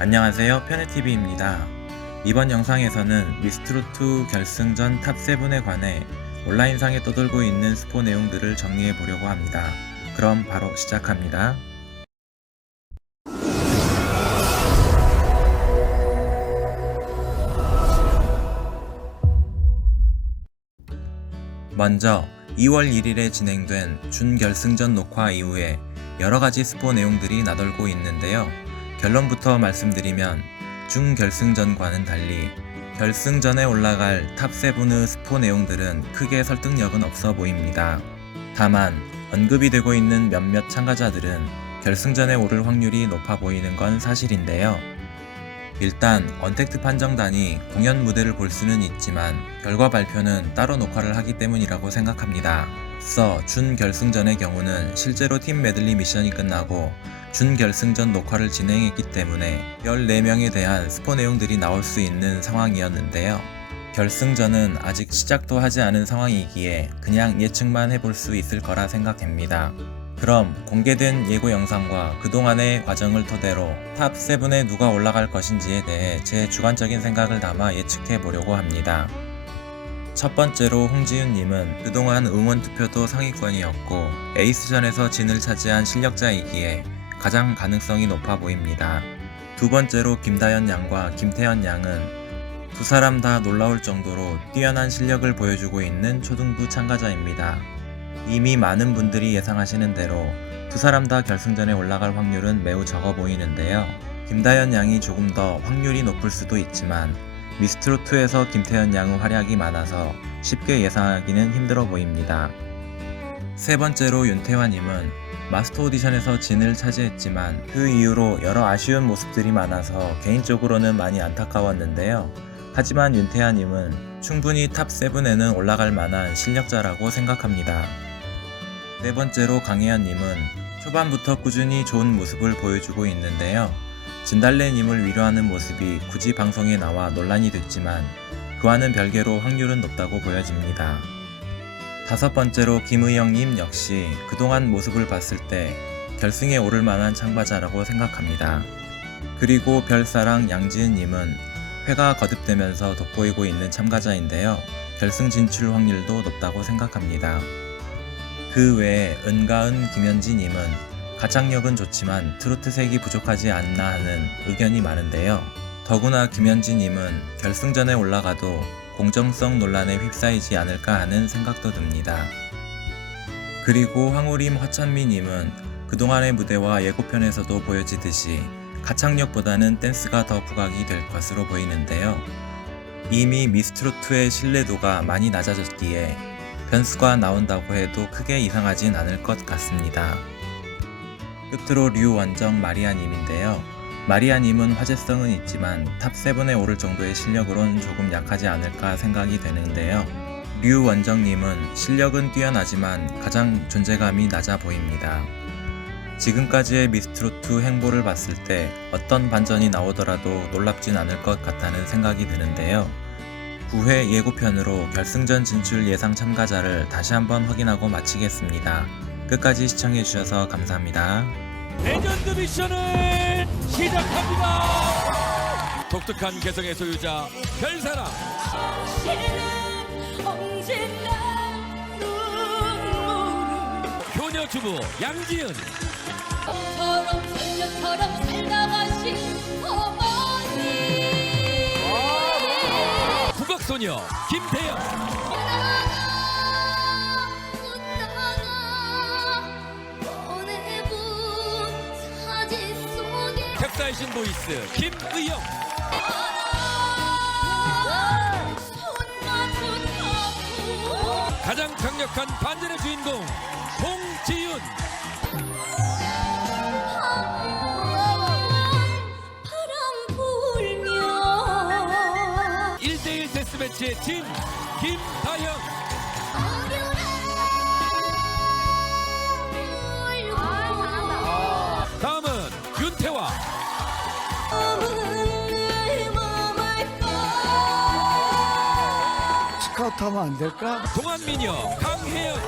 안녕하세요 편의TV입니다. 이번 영상에서는 미스트롯2 결승전 탑7에 관해 온라인상에 떠돌고 있는 스포 내용들을 정리해 보려고 합니다. 그럼 바로 시작합니다. 먼저 2월 1일에 진행된 준결승전 녹화 이후에 여러 가지 스포 내용들이 나돌고 있는데요. 결론부터 말씀드리면 준결승전과는 달리 결승전에 올라갈 탑7의 스포 내용들은 크게 설득력은 없어 보입니다. 다만 언급이 되고 있는 몇몇 참가자들은 결승전에 오를 확률이 높아 보이는 건 사실인데요. 일단 언택트 판정단이 공연 무대를 볼 수는 있지만 결과 발표는 따로 녹화를 하기 때문이라고 생각합니다. 앞서 준결승전의 경우는 실제로 팀 메들리 미션이 끝나고 준결승전 녹화를 진행했기 때문에 14명에 대한 스포 내용들이 나올 수 있는 상황이었는데요. 결승전은 아직 시작도 하지 않은 상황이기에 그냥 예측만 해볼 수 있을 거라 생각합니다. 그럼 공개된 예고 영상과 그동안의 과정을 토대로 탑 7에 누가 올라갈 것인지에 대해 제 주관적인 생각을 담아 예측해 보려고 합니다. 첫 번째로 홍지윤님은 그동안 응원 투표도 상위권이었고 에이스전에서 진을 차지한 실력자이기에 가장 가능성이 높아 보입니다. 두 번째로 김다현 양과 김태현 양은 두 사람 다 놀라울 정도로 뛰어난 실력을 보여주고 있는 초등부 참가자입니다. 이미 많은 분들이 예상하시는 대로 두 사람 다 결승전에 올라갈 확률은 매우 적어 보이는데요. 김다현 양이 조금 더 확률이 높을 수도 있지만 미스트롯2에서 김태현 양의 활약이 많아서 쉽게 예상하기는 힘들어 보입니다. 세 번째로 윤태환님은 마스터 오디션에서 진을 차지했지만 그 이후로 여러 아쉬운 모습들이 많아서 개인적으로는 많이 안타까웠는데요. 하지만 윤태환님은 충분히 탑7에는 올라갈 만한 실력자라고 생각합니다. 네 번째로 강혜연님은 초반부터 꾸준히 좋은 모습을 보여주고 있는데요. 진달래님을 위로하는 모습이 굳이 방송에 나와 논란이 됐지만 그와는 별개로 확률은 높다고 보여집니다. 다섯 번째로 김의영님 역시 그동안 모습을 봤을 때 결승에 오를 만한 참가자라고 생각합니다. 그리고 별사랑 양지은님은 회가 거듭되면서 돋보이고 있는 참가자인데요. 결승 진출 확률도 높다고 생각합니다. 그 외에 은가은 김현지님은 가창력은 좋지만 트로트색이 부족하지 않나 하는 의견이 많은데요. 더구나 김현지님은 결승전에 올라가도 공정성 논란에 휩싸이지 않을까 하는 생각도 듭니다. 그리고 황우림 허찬미님은 그동안의 무대와 예고편에서도 보여지듯이 가창력보다는 댄스가 더 부각이 될 것으로 보이는데요. 이미 미스트롯2의 신뢰도가 많이 낮아졌기에 변수가 나온다고 해도 크게 이상하진 않을 것 같습니다. 끝으로 류원정 마리아님인데요. 마리아님은 화제성은 있지만 탑7에 오를 정도의 실력으론 조금 약하지 않을까 생각이 되는데요. 류원정님은 실력은 뛰어나지만 가장 존재감이 낮아 보입니다. 지금까지의 미스트롯2 행보를 봤을 때 어떤 반전이 나오더라도 놀랍진 않을 것 같다는 생각이 드는데요. 9회 예고편으로 결승전 진출 예상 참가자를 다시 한번 확인하고 마치겠습니다. 끝까지 시청해주셔서 감사합니다. 레전드 미션을 시작합니다. 독특한 개성의 소유자 별사랑. 효녀 주부 양지은. 국악소녀 김태영 캡사이신 보이스 김의영 가장 강력한 반전의 주인공 홍지윤 1대1 데스매치의 진 김다영 스카우트 하면 안 될까? 동안미녀 강혜연